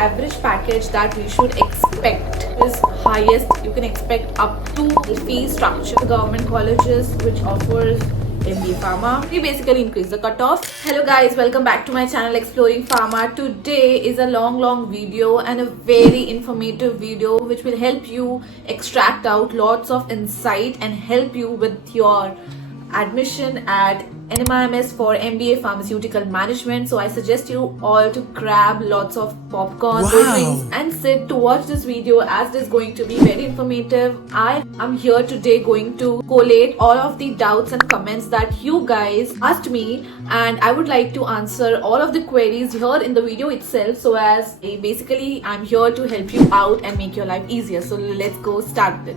average package that we should expect is highest. You can expect up to the fee structure. Government colleges which offers MBA Pharma, we basically increase the cutoff. Hello guys, welcome back to my channel Exploring Pharma. Today is a long video and a very informative video which will help you extract out lots of insight and help you with your admission at NMIMS for MBA Pharmaceutical Management. So I suggest you all to grab lots of popcorn, cold drinks and sit to watch this video as it is going to be very informative. I am here today going to collate all of the doubts and comments that you guys asked me, and I would like to answer all of the queries here in the video itself. So as basically I'm here to help you out and make your life easier. So let's go start with it.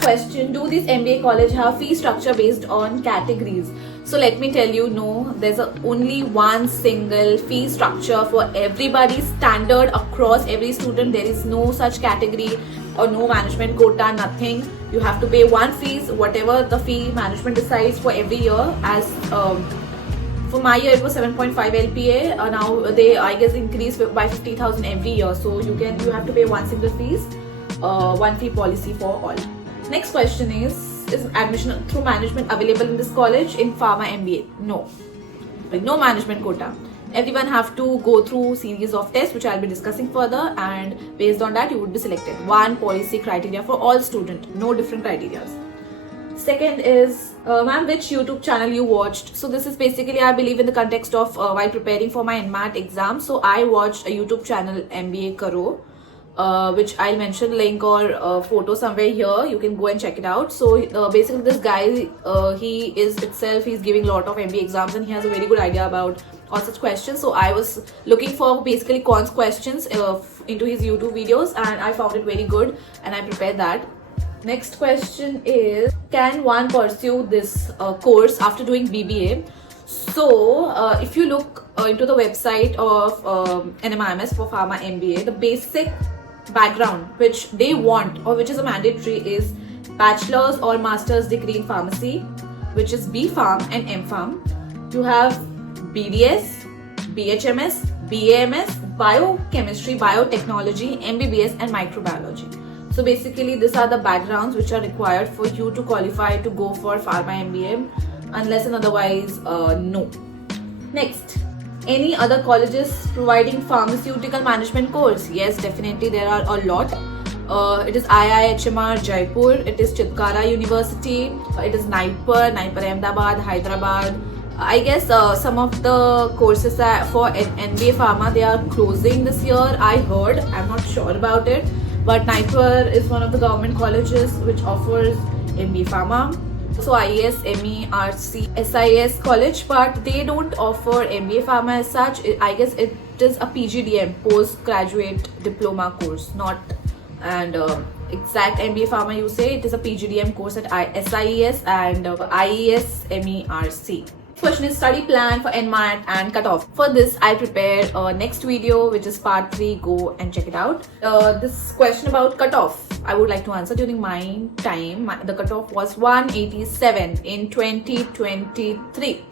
Question: do these MBA college have fee structure based on categories? So let me tell you, no, there's only one single fee structure for everybody, standard across every student. There is no such category or no management quota, nothing. You have to pay one fees, whatever the fee management decides for every year. As for my year it was 7.5 LPA. Now they, I guess, increase by 50,000 every year. So you have to pay one single fees, one fee policy for all. Next question is admission through management available in this college in Pharma MBA? No. No management quota. Everyone have to go through series of tests which I'll be discussing further, and based on that you would be selected. One policy criteria for all students, no different criteria. Second is, ma'am, which YouTube channel you watched? So this is basically, I believe, in the context of while preparing for my NMAT exam. So I watched a YouTube channel, MBA Karo. Which I'll mention link or photo somewhere here. You can go and check it out. So basically this guy, he's giving a lot of MBA exams and he has a very good idea about all such questions. So I was looking for basically cons questions into his YouTube videos, and I found it very good and I prepared that. Next question is, can one pursue this course after doing BBA? So if you look into the website of NMIMS for Pharma MBA, the basic background which they want or which is a mandatory is bachelor's or master's degree in pharmacy, which is B Pharm and M Pharm. You have BDS, BHMS, BAMS, biochemistry, biotechnology, MBBS and microbiology. So basically these are the backgrounds which are required for you to qualify to go for Pharma MBA, unless and otherwise no. Next, any other colleges providing pharmaceutical management course? Yes, definitely there are a lot. It is IIHMR Jaipur, it is Chitkara University, it is NIPER Ahmedabad, Hyderabad. I guess some of the courses for MBA Pharma, they are closing this year, I heard. I'm not sure about it, but NIPER is one of the government colleges which offers MBA Pharma. So IES, MERC, SIS college, but they don't offer MBA Pharma as such. I guess it is a PGDM, postgraduate diploma course, not and exact MBA Pharma you say. It is a PGDM course at SIES and IES, MERC. Question is study plan for NMAT and cutoff. For this I prepared a next video which is part 3. Go and check it out. This question about cutoff I would like to answer. During my time, the cutoff was 187 in 2023,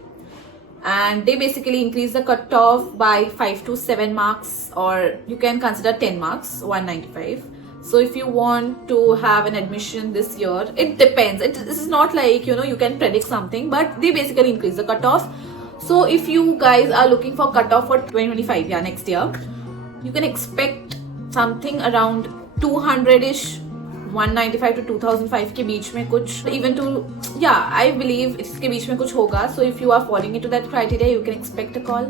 and they basically increased the cutoff by 5 to 7 marks, or you can consider 10 marks, 195. So if you want to have an admission this year, it depends. This is not like, you can predict something, but they basically increase the cutoff. So if you guys are looking for cutoff for 2025, next year, you can expect something around 200-ish, 195 to 2005 के बीच में कुछ, even to, I believe इसके बीच में कुछ होगा. So if you are falling into that criteria, you can expect a call.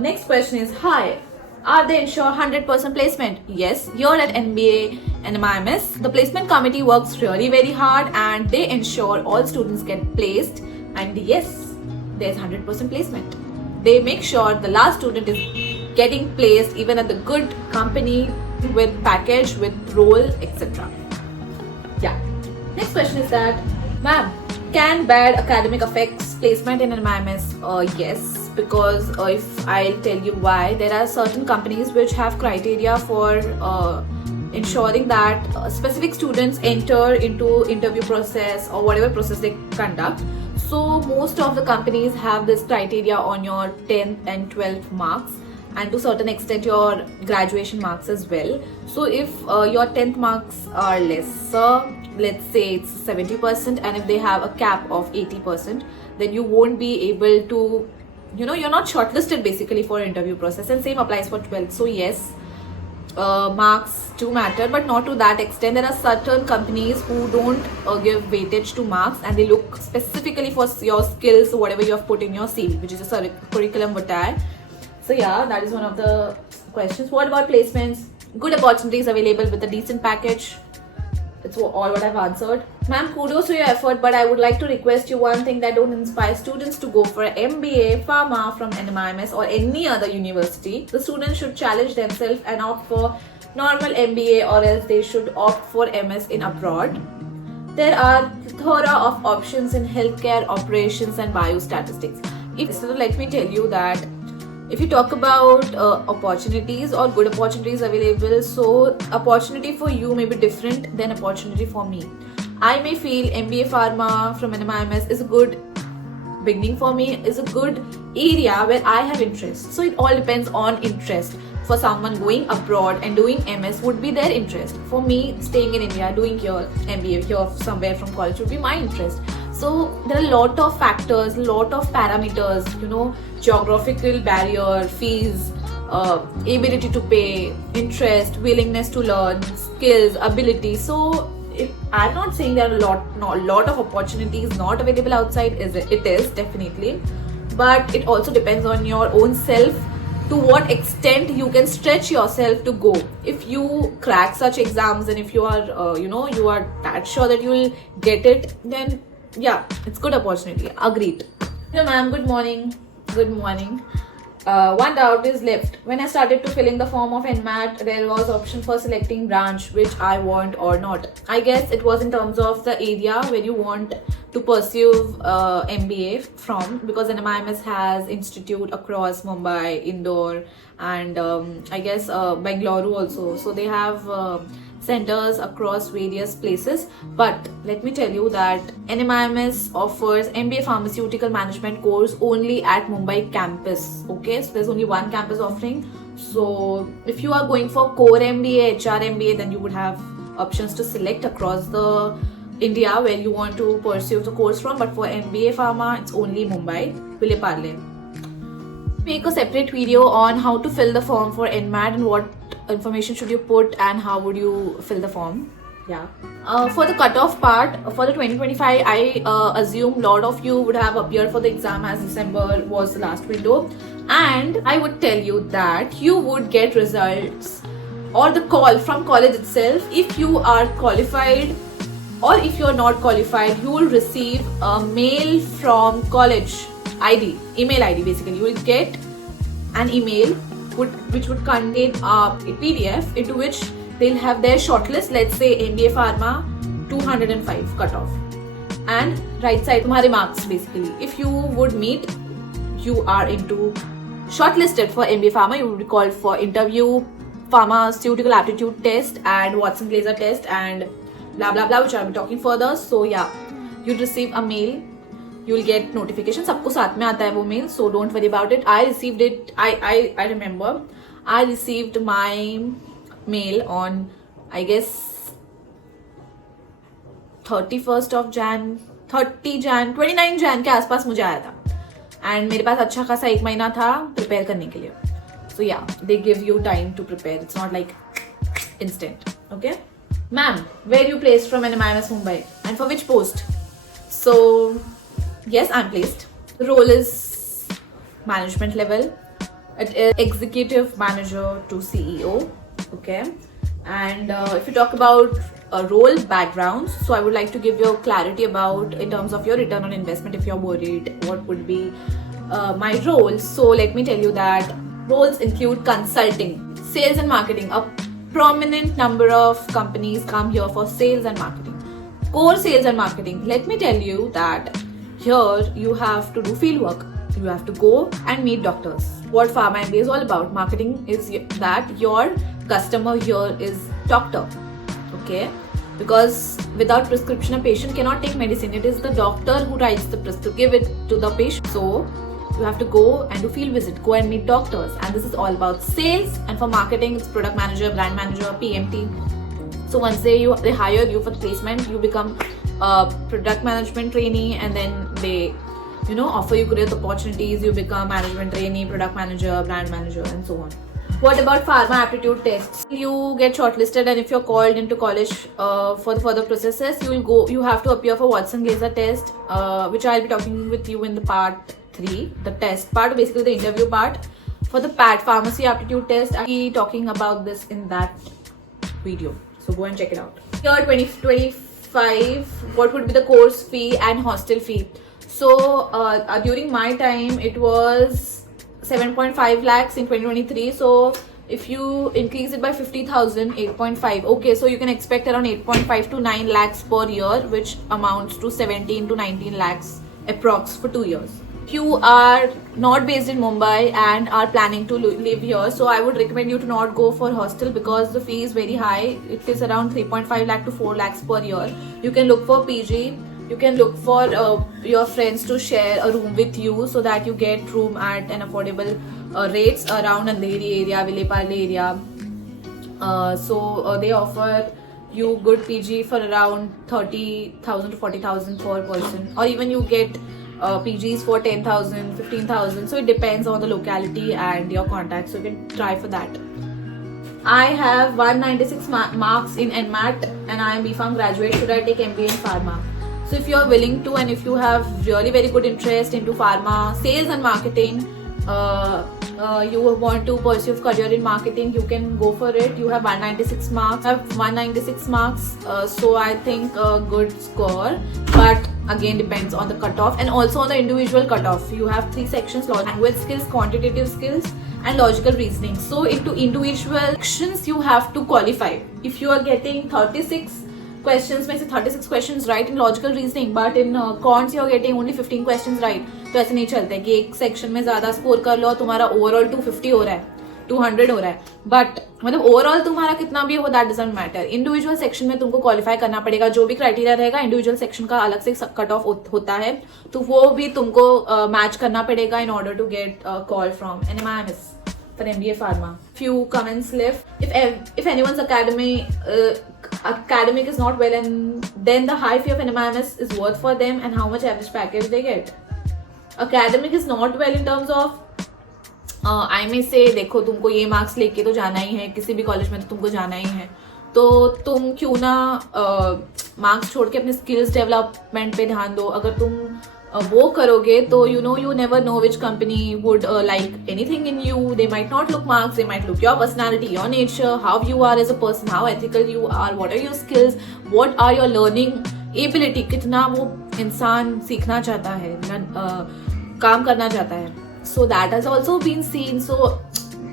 Next question is, hi, are they ensure 100% placement? Yes, here at NBA NMIMS, the placement committee works really very hard and they ensure all students get placed, and yes, there's 100% placement. They make sure the last student is getting placed even at the good company with package, with role, etc. Next question is that, ma'am, can bad academic affects placement in NMIMS? Yes, because if I'll tell you why, there are certain companies which have criteria for ensuring that specific students enter into interview process or whatever process they conduct. So most of the companies have this criteria on your 10th and 12th marks, and to certain extent your graduation marks as well. So if your 10th marks are lesser, let's say it's 70%, and if they have a cap of 80%, then you won't be able to, you're not shortlisted basically for interview process. And same applies for 12th. So yes, marks do matter, but not to that extent. There are certain companies who don't give weightage to marks, and they look specifically for your skills, whatever you have put in your CV, which is a curriculum vitae. So yeah, that is one of the questions. What about placements? Good opportunities available with a decent package. It's all what I've answered. Ma'am, kudos to your effort, but I would like to request you one thing, that don't inspire students to go for MBA, Pharma from NMIMS or any other university. The students should challenge themselves and opt for normal MBA, or else they should opt for MS in abroad. There are plethora of options in healthcare, operations and biostatistics. So let me tell you that if you talk about opportunities or good opportunities available, so opportunity for you may be different than opportunity for me. I may feel MBA Pharma from NMIMS is a good beginning for me, is a good area where I have interest. So it all depends on interest. For someone going abroad and doing MS would be their interest. For me, staying in India, doing here MBA here somewhere from college would be my interest. So there are a lot of factors, lot of parameters, geographical barrier, fees, ability to pay, interest, willingness to learn, skills, ability. So I'm not saying there are a lot of opportunities not available outside. It is definitely, but it also depends on your own self, to what extent you can stretch yourself to go. If you crack such exams and if you are you are that sure that you will get it, then yeah, it's good opportunity. Agreed. Hello ma'am, good morning. Good morning. One doubt is left. When I started to fill in the form of NMAT, there was option for selecting branch which I want or not. I guess it was in terms of the area where you want to pursue MBA from, because NMIMS has institute across Mumbai, Indore and I guess Bengaluru also. So they have centers across various places. But let me tell you that NMIMS offers MBA Pharmaceutical Management course only at Mumbai campus. Okay, so there's only one campus offering. So if you are going for core MBA, HR MBA, then you would have options to select across the India where you want to pursue the course from. But for MBA Pharma, it's only Mumbai. Vile Parle. Make a separate video on how to fill the form for NMAT and what information should you put and how would you fill the form. Yeah. For the cutoff part for the 2025, I assume a lot of you would have appeared for the exam, as December was the last window, and I would tell you that you would get results or the call from college itself. If you are qualified or if you're not qualified, you will receive a mail from college ID, email ID basically. You will get an email which would contain a PDF into which they'll have their shortlist. Let's say MBA Pharma 205 cutoff, and right side tumhare marks basically. If you would meet, you are into shortlisted for MBA Pharma, you will be called for interview, pharmaceutical aptitude test and Watson Glaser test and blah blah blah, which I'll be talking further. So yeah, you'll receive a mail, you'll get notification. सबको साथ में आता है वो mail, so don't worry about it. I received it. I remember I received my mail on, I guess 31st of Jan, 30 Jan, 29 Jan के आसपास मुझे आया था, and मेरे पास अच्छा खासा एक महीना था prepare करने के लिए. So yeah, they give you time to prepare. It's not like instant. Okay, ma'am, where you placed from NMIMS Mumbai and for which post? So yes, I'm placed. The role is management level. It is executive manager to CEO. Okay, and if you talk about role backgrounds, so I would like to give you clarity about in terms of your return on investment. If you're worried what would be my role, so let me tell you that roles include consulting, sales and marketing. A prominent number of companies come here for sales and marketing, core sales and marketing. Let me tell you that here you have to do field work. You have to go and meet doctors. What Pharma MBA is all about. Marketing is that your customer here is doctor. Okay, because without prescription a patient cannot take medicine. It is the doctor who writes the prescription to give it to the patient. So you have to go and do field visit, go and meet doctors, and this is all about sales. And for marketing, it's product manager, brand manager, PMT. So once they hire you for the placement, you become a product management trainee, and then they offer you growth opportunities. You become management trainee, product manager, brand manager, and so on. What about pharma aptitude tests? You get shortlisted, and if you're called into college for the further processes, you have to appear for Watson-Glaser test, which I'll be talking with you in the part 3, the test part, basically the interview part. For the PAT, pharmacy aptitude test, I'll be talking about this in that video. So go and check it out. Year 2025, what would be the course fee and hostel fee? So during my time, it was 7.5 lakhs in 2023. So if you increase it by 50,000, 8.5. Okay, so you can expect around 8.5 to 9 lakhs per year, which amounts to 17 to 19 lakhs approx for 2 years. If you are not based in Mumbai and are planning to live here, so I would recommend you to not go for hostel because the fee is very high. It is around 3.5 lakh to 4 lakhs per year. You can look for PG. You can look for your friends to share a room with you so that you get room at an affordable rates around Andheri area, Vileparle area. So they offer you good PG for around 30,000 to 40,000 per person, or even you get PGs for 10,000, 15,000. So it depends on the locality and your contacts. So you can try for that. I have 196 marks in NMAT and I am BPharm graduate. Should I take MBA in Pharma? So if you are willing to, and if you have really very good interest into pharma, sales and marketing, you want to pursue a career in marketing, you can go for it. You have 196 marks. I have 196 marks, so I think a good score. But again, depends on the cutoff and also on the individual cutoff. You have 3 sections: language skills, quantitative skills, and logical reasoning. So into individual sections, you have to qualify. If you are getting 36 questions में से 36 questions right in logical reasoning, but in cons you're getting only 15 questions right, तो ऐसे नहीं चलता है कि एक section में ज्यादा स्कोर कर लो तुम्हारा ओवरऑल 250 हो रहा है, 200 हो रहा है, बट मतलब ओवरऑल तुम्हारा कितना भी हो that doesn't matter. Individual section में तुमको क्वालिफाई करना पड़ेगा. जो भी क्राइटेरिया रहेगा इंडिविजुअल सेक्शन का अलग से कट ऑफ होता है, तो वो भी तुमको मैच करना पड़ेगा in order to get a call from NMIMS for MBA Pharma. Few comments left. If anyone's academic is not well, and then the high fee of NMIMS is worth for them, and how much average package they get. Academic is not well in terms of I may say देखो तुमको ये marks लेके तो जाना ही है, किसी भी college में तो तुमको जाना ही है, तो तुम क्यों ना मार्क्स छोड़ के अपने स्किल्स डेवलपमेंट पे ध्यान दो. अगर तुम वो करोगे तो you never know which company would like anything in you. They might not look marks, they might look your personality, your nature, how you are as a person, how ethical you are, what are your skills, what are your learning ability, कितना वो इंसान सीखना चाहता है, काम करना चाहता है. So that has also been seen. So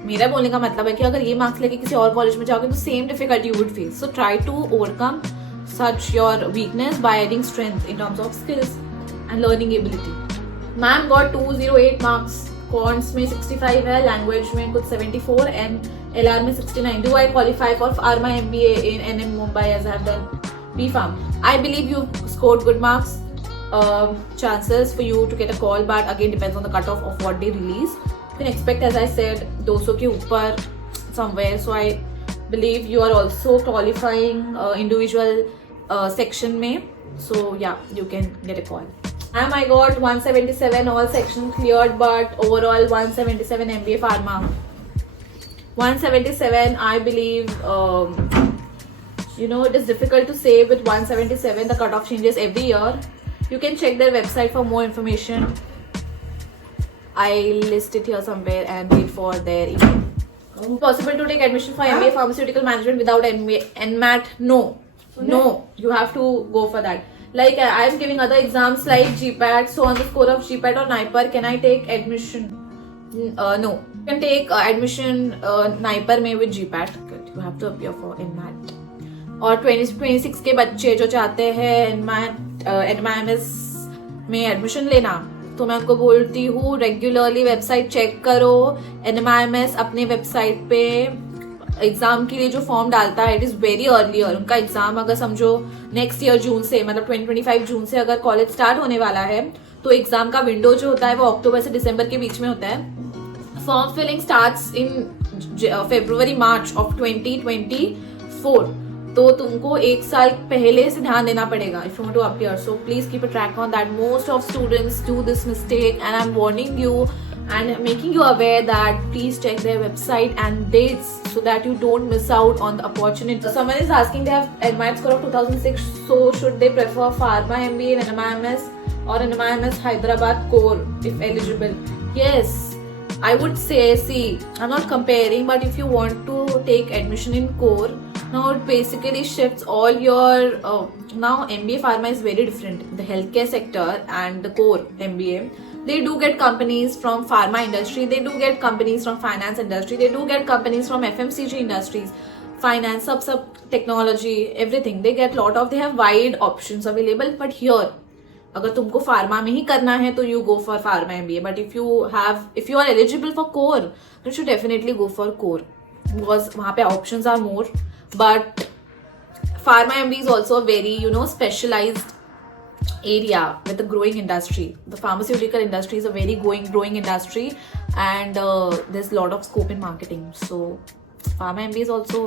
मेरा बोलने का मतलब है कि अगर ये मार्क्स लेके किसी और कॉलेज में जाओगे तो same difficulty you would face. So try to overcome such your weakness by adding strength in terms of skills and learning ability. Ma'am got 208 marks. Cons में 65 है, language में कुछ 74 and LR में 69. Do I qualify for Pharma MBA in NM Mumbai as I have done BPharm? I believe you scored good marks. Chances for you to get a call, but again depends on the cutoff of what they release. You can expect, as I said, 200 के ऊपर somewhere. So I believe you are also qualifying individual section में. So yeah, you can get a call. I got 177 all sections cleared, but overall 177 MBA Pharma. 177, I believe, it is difficult to say with 177. The cutoff changes every year. You can check their website for more information. I list it here somewhere and wait for their email. Possible to take admission for MBA Pharmaceutical Management without NMAT? No. No, you have to go for that. Like I am giving other exams like GPAT. So on the score of GPAT or NIPER, can I take admission? No. You can take admission NIPER में with GPAT. You have to appear for NMAT. और 26 के बच्चे जो चाहते हैं NMIMS में admission लेना, तो मैं उनको बोलती हूँ रेगुलरली वेबसाइट चेक करो. NMIMS अपने वेबसाइट पे एग्जाम के लिए जो फॉर्म डालता है, इट इज वेरी अर्लियर. उनका एग्जाम अगर समझो नेक्स्ट ईयर जून से, मतलब 2025 जून से अगर कॉलेज स्टार्ट होने वाला है, तो एग्जाम का विंडो जो होता है वो अक्टूबर से दिसंबर के बीच में होता है। Form filling starts in February March of 2024। तो तुमको एक साल पहले से ध्यान देना पड़ेगा if you want to appear. So please keep a track on that. Most of students do this mistake and I am warning you and making you aware that please check their website and dates so that you don't miss out on the opportunity. Someone is asking they have NMIMS score of 2006, so should they prefer Pharma MBA in NMIMS or NMIMS Hyderabad core if eligible? Yes, I would say, see, I'm not comparing, but if you want to take admission in core, now it basically shifts all your now MBA Pharma is very different. The healthcare sector and the core MBA, they do get companies from pharma industry, they do get companies from finance industry, they do get companies from FMCG industries, finance, sub technology, everything. They get lot of, they have wide options available. But here, अगर तुमको pharma में ही करना है तो you go for pharma MBA. But if you are eligible for core, you should definitely go for core because वहाँ पे options are more. But pharma MBA is also a very, specialized area with a growing industry. The pharmaceutical industry is a very growing industry, and there's a lot of scope in marketing. So pharma MBA is also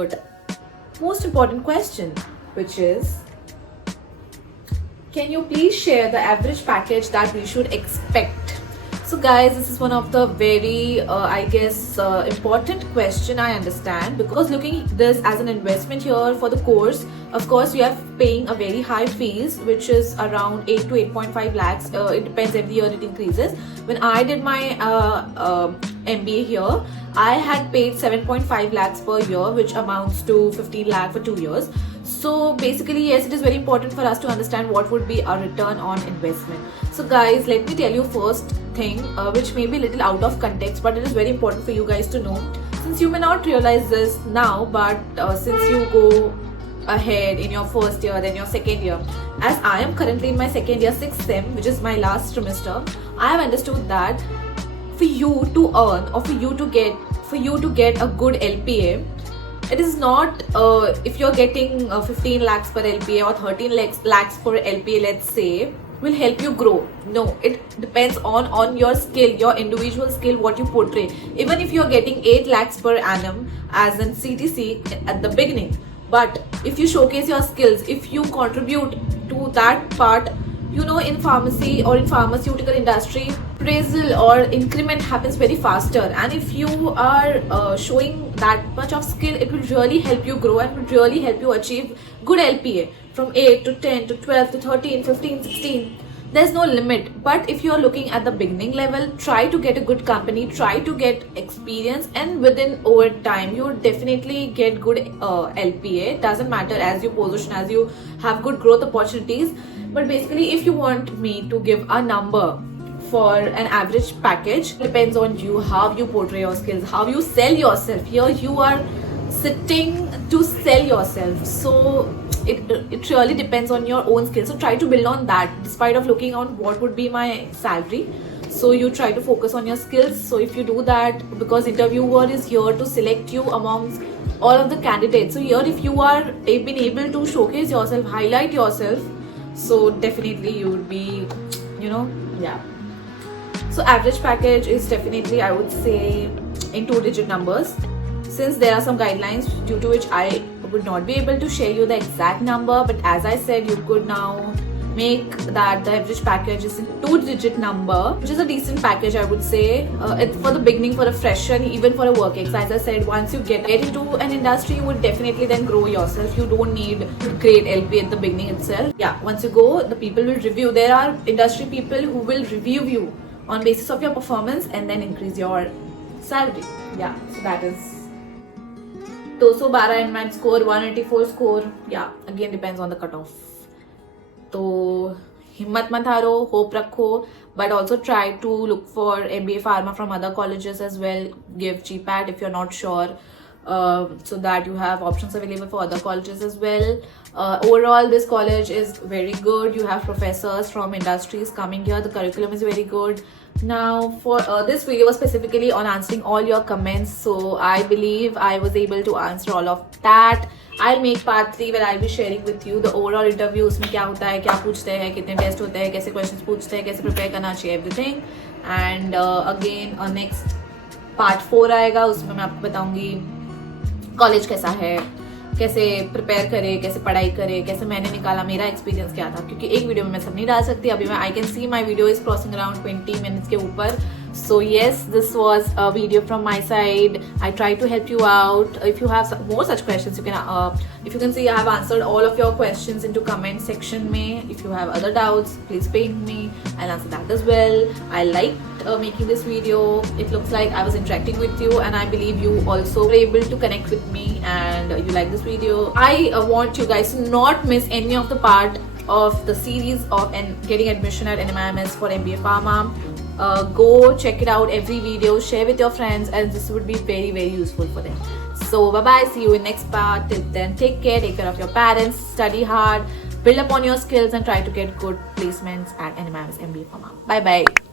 good. Most important question, which is, can you please share the average package that we should expect? So guys, this is one of the very important question, I understand, because looking this as an investment here for the course, of course we are paying a very high fees, which is around 8 to 8.5 lakhs. It depends, every year it increases. When I did my MBA here, I had paid 7.5 lakhs per year, which amounts to 15 lakh for 2 years. So basically, yes, it is very important for us to understand what would be our return on investment. So guys, let me tell you first thing, which may be a little out of context, but it is very important for you guys to know. Since you may not realize this now, but since you go ahead in your first year, then your second year, as I am currently in my second year, 6th sem, which is my last trimester, I have understood that for you to earn, or for you to get a good LPA, it is not if you're getting 15 lakhs per LPA or 13 lakhs per LPA, let's say, will help you grow. No, it depends on your skill, your individual skill, what you portray. Even if you're getting 8 lakhs per annum as in CTC at the beginning, but if you showcase your skills, if you contribute to that part, in pharmacy or in pharmaceutical industry, appraisal or increment happens very faster. And if you are showing that much of skill, it will really help you grow and will really help you achieve good LPA from 8 to 10 to 12 to 13, 15, 16. There's no limit. But if you're looking at the beginning level, try to get a good company, try to get experience, and within over time, you definitely get good LPA. Doesn't matter as you position, as you have good growth opportunities. But basically, if you want me to give a number for an average package, depends on you, how you portray your skills, how you sell yourself. Here you are sitting to sell yourself. So it really depends on your own skills. So try to build on that despite of looking on what would be my salary. So you try to focus on your skills. So if you do that, because interviewer is here to select you amongst all of the candidates. So here if you are been able to showcase yourself, highlight yourself, so definitely you would be, yeah. So average package is definitely, I would say, in 2-digit numbers. Since there are some guidelines due to which I would not be able to share you the exact number, but as I said, you could now make that the average package is in 2-digit number, which is a decent package, I would say. It's for the beginning, for a fresher, and even for a working. So as I said, once you get into an industry, you would definitely then grow yourself. You don't need great LP at the beginning itself. Yeah, once you go, the people will review. There are industry people who will review you on basis of your performance and then increase your salary. Yeah, so that is 212 NMAT score, 184 score. Yeah, again depends on the cutoff. तो हिम्मत मत हारो, hope रखो, but also try to look for MBA Pharma from other colleges as well. Give GPAT if you're not sure, so that you have options available for other colleges as well. Overall, this college is very good. You have professors from industries coming here. The curriculum is very good. Now for this video was specifically on answering all your comments, so I believe I was able to answer all of that. I'll make part 3 where I'll be sharing with you the overall interview, उसमें क्या होता है, क्या पूछते हैं, कितने test होते हैं, कैसे क्वेश्चंस पूछते हैं, कैसे प्रिपेयर करना चाहिए, everything. And again next part 4 आएगा, उसमें मैं आपको बताऊंगी कॉलेज कैसा है, कैसे प्रिपेयर करे, कैसे पढ़ाई करे, कैसे मैंने निकाला, मेरा एक्सपीरियंस क्या था, क्योंकि एक वीडियो में मैं सब नहीं डाल सकती. अभी मैं I can see my video is crossing around 20 minutes के ऊपर. So yes, this was a video from my side. I tried to help you out. If you have more such questions, you can if you can see I have answered all of your questions into comment section mein. If you have other doubts, please ping me. I'll answer that as well. I liked making this video. It looks like I was interacting with you, and I believe you also were able to connect with me and you like this video. I want you guys to not miss any of the part of the series of getting admission at NMIMS for MBA Pharma. Go check it out, every video, share with your friends, and this would be very, very useful for them. So bye bye, see you in next part. Till then, take care of your parents, study hard, build upon your skills, and try to get good placements at NMIMS MBA Pharma. Bye bye.